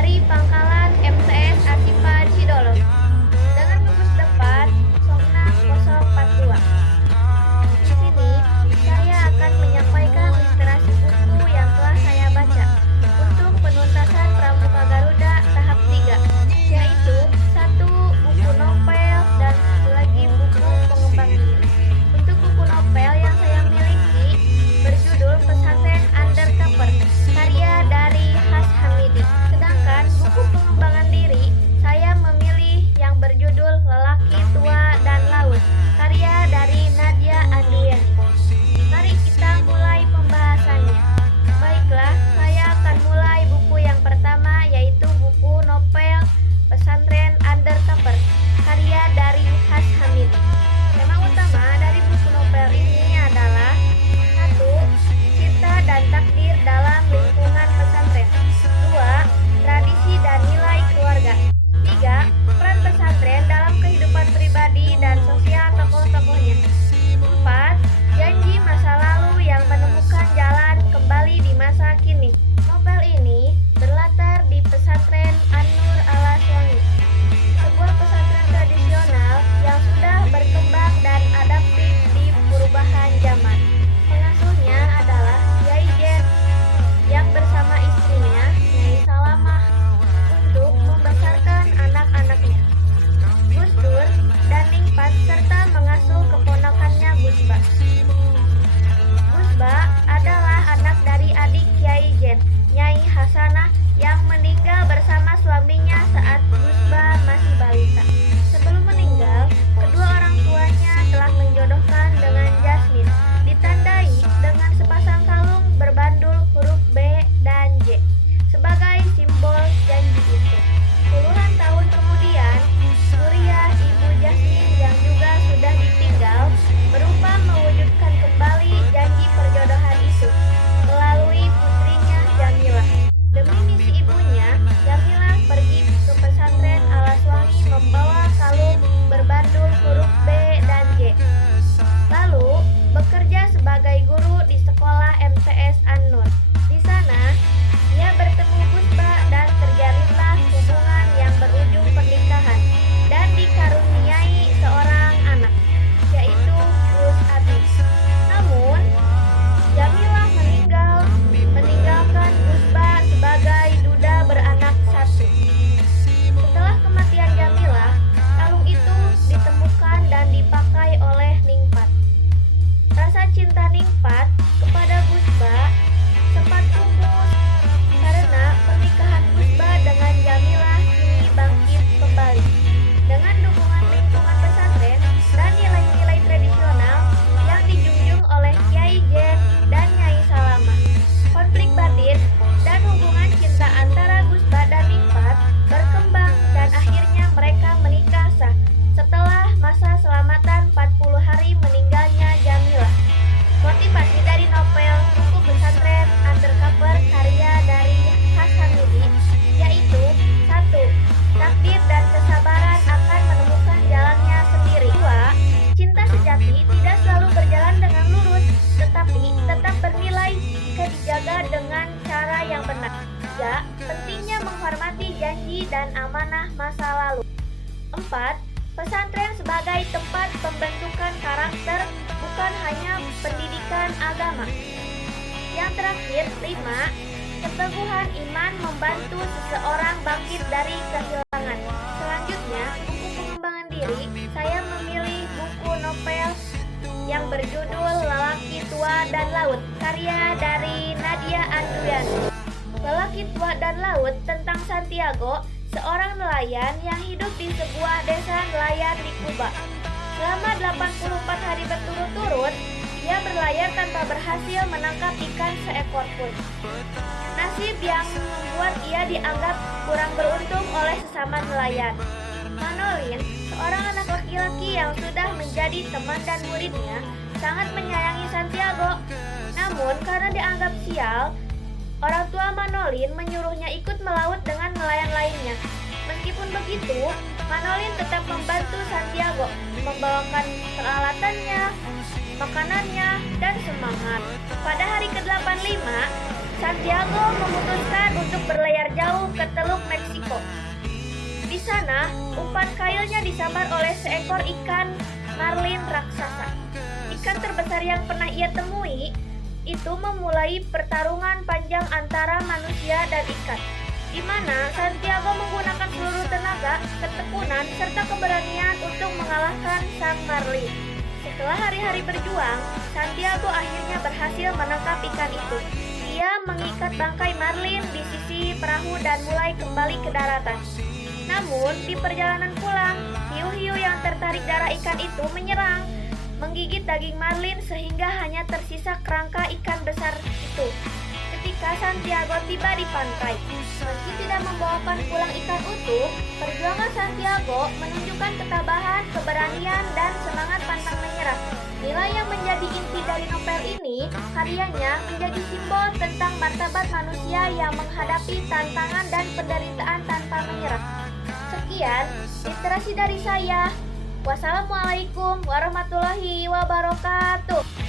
dari Pangkalan MTS Asipa Cidolog dengan gugus depan Songna 042. Di sini saya akan menyampaikan literasi buku yang telah saya baca untuk penuntasan Pramuka Garuda tahap 3, yaitu satu buku novel dan satu lagi buku pengembang diri. Untuk buku novel yang saya miliki berjudul Pesantren Undercover, karya dari Has Hamidi. Sedangkan buku pengembangan diri saya memilih yang berjudul Lelaki Tua dan Laut, karya dari Nadia Andriani. Mari kita mulai pembahasannya. Baiklah, saya akan mulai buku yang pertama, yaitu buku novel Pesantren Undercover, karya dari Has Hamidi. Tema utama dari buku novel ini adalah: 1. Cinta dan takdir dalam lingkungan pesantren. 2. Tradisi dan nilai keluarga. 3. Peran pesantren dalam kehidupan pribadi dan sosial tokoh-tokohnya. 4. Janji masa lalu yang menemukan jalan kembali di masa kini. Novel ini berlatar di pesantren An-Nur Al-Aswangi, sebuah pesantren tradisional yang sudah berkembang dan adaptif di perubahan zaman. Pengasuhnya adalah Kiai Jen yang bersama istrinya, Nyai Salamah, untuk membesarkan anak-anaknya, Gus Dur dan Ningpat, serta mengasuh keponakannya Gusba. Gusba adalah anak dari adik Kiai Jen, Nyai Hasanah, yang meninggal bersama suaminya saat Gusba masih balita. Sebelum meninggal, kedua orang tuanya telah menjodohkan dengan Jasmine, ditandai dengan sepasang kalung berbandul huruf B dan J sebagai simbol janji itu. Puluhan tahun kemudian, Suriah ibu Jasmine yang juga sudah ditinggal berupa mewujudkan kembali janji perjodohan itu melalui putrinya Jamilah. Demi misi ibunya, Jamilah pergi ke pesantren Al-Aswangi membawa kalung berbandul huruf B dan J. Lalu bekerja sebagai guru di sekolah MTS An-Nur. Di sana, ia bertemu Gusba dan terjalinlah hubungan yang berujung pernikahan dan dikaruniai seorang anak, yaitu Gus Abi. Namun, Jamilah meninggalkan Gusba sebagai duda beranak satu. Setelah kematian Jamilah, kalung itu ditemukan dan dipakai oleh Ningpat. Rasa cinta Ningpat kepada Gusba sempat pupus karena pernikahan Gusba dengan Jamilah kini bangkit kembali. Dengan dukungan lingkungan pesantren dan nilai-nilai tradisional yang dijunjung oleh Kiai Jen dan Nyai Salamah, konflik batin dan hubungan cinta antara Gusba dan Ningpat berkembang dan akhirnya mereka menikah sah setelah masa selamatan 40 hari meninggalnya Jamilah. Motivasi dari novel buku Pesantren Undercover karya dari Has Hamidi yaitu: 1. Takdir dan kesabaran akan menemukan jalannya sendiri. 2. Cinta sejati tidak selalu berjalan dengan lurus, tetapi tetap bernilai jika dijaga dengan cara yang benar. 3. Pentingnya menghormati janji dan amanah masa lalu. 4. Pesantren sebagai tempat pembentukan karakter, bukan hanya pendidikan agama. Yang terakhir, 5. Keteguhan iman membantu seseorang bangkit dari kehilangan. Selanjutnya, buku pengembangan diri, saya memilih buku novel yang berjudul Lelaki Tua dan Laut, karya dari Nadia Andriani. Lelaki Tua dan Laut tentang Santiago, seorang nelayan yang hidup di sebuah desa nelayan di Kuba. Selama 84 hari berturut-turut, ia berlayar tanpa berhasil menangkap ikan seekor pun. Nasib yang membuat ia dianggap kurang beruntung oleh sesama nelayan. Manolin, seorang anak laki-laki yang sudah menjadi teman dan muridnya, sangat menyayangi Santiago. Namun karena dianggap sial, orang tua Manolin menyuruhnya ikut melaut dengan nelayan lainnya. Meskipun begitu, Manolin tetap membantu Santiago, membawakan peralatannya, makanannya, dan semangat. Pada hari ke-85, Santiago memutuskan untuk berlayar jauh ke Teluk Meksiko. Di sana, umpan kailnya disambar oleh seekor ikan marlin raksasa. Ikan terbesar yang pernah ia temui itu memulai pertarungan panjang antara manusia dan ikan, di mana Santiago menggunakan seluruh tenaga, ketekunan, serta keberanian untuk mengalahkan sang marlin. Setelah hari-hari berjuang, Santiago akhirnya berhasil menangkap ikan itu. Ia mengikat bangkai marlin di sisi perahu dan mulai kembali ke daratan. Namun, di perjalanan pulang, hiu-hiu yang tertarik darah ikan itu menyerang, menggigit daging marlin sehingga hanya tersisa kerangka ikan besar itu. Ketika Santiago tiba di pantai, meski tidak membawakan pulang ikan utuh, perjuangan Santiago menunjukkan ketabahan, keberanian, dan semangat pantang menyerah. Nilai yang menjadi inti dari novel ini, karyanya menjadi simbol tentang martabat manusia yang menghadapi tantangan dan penderitaan tanpa menyerah. Sekian, literasi dari saya. Wassalamualaikum warahmatullahi wabarakatuh.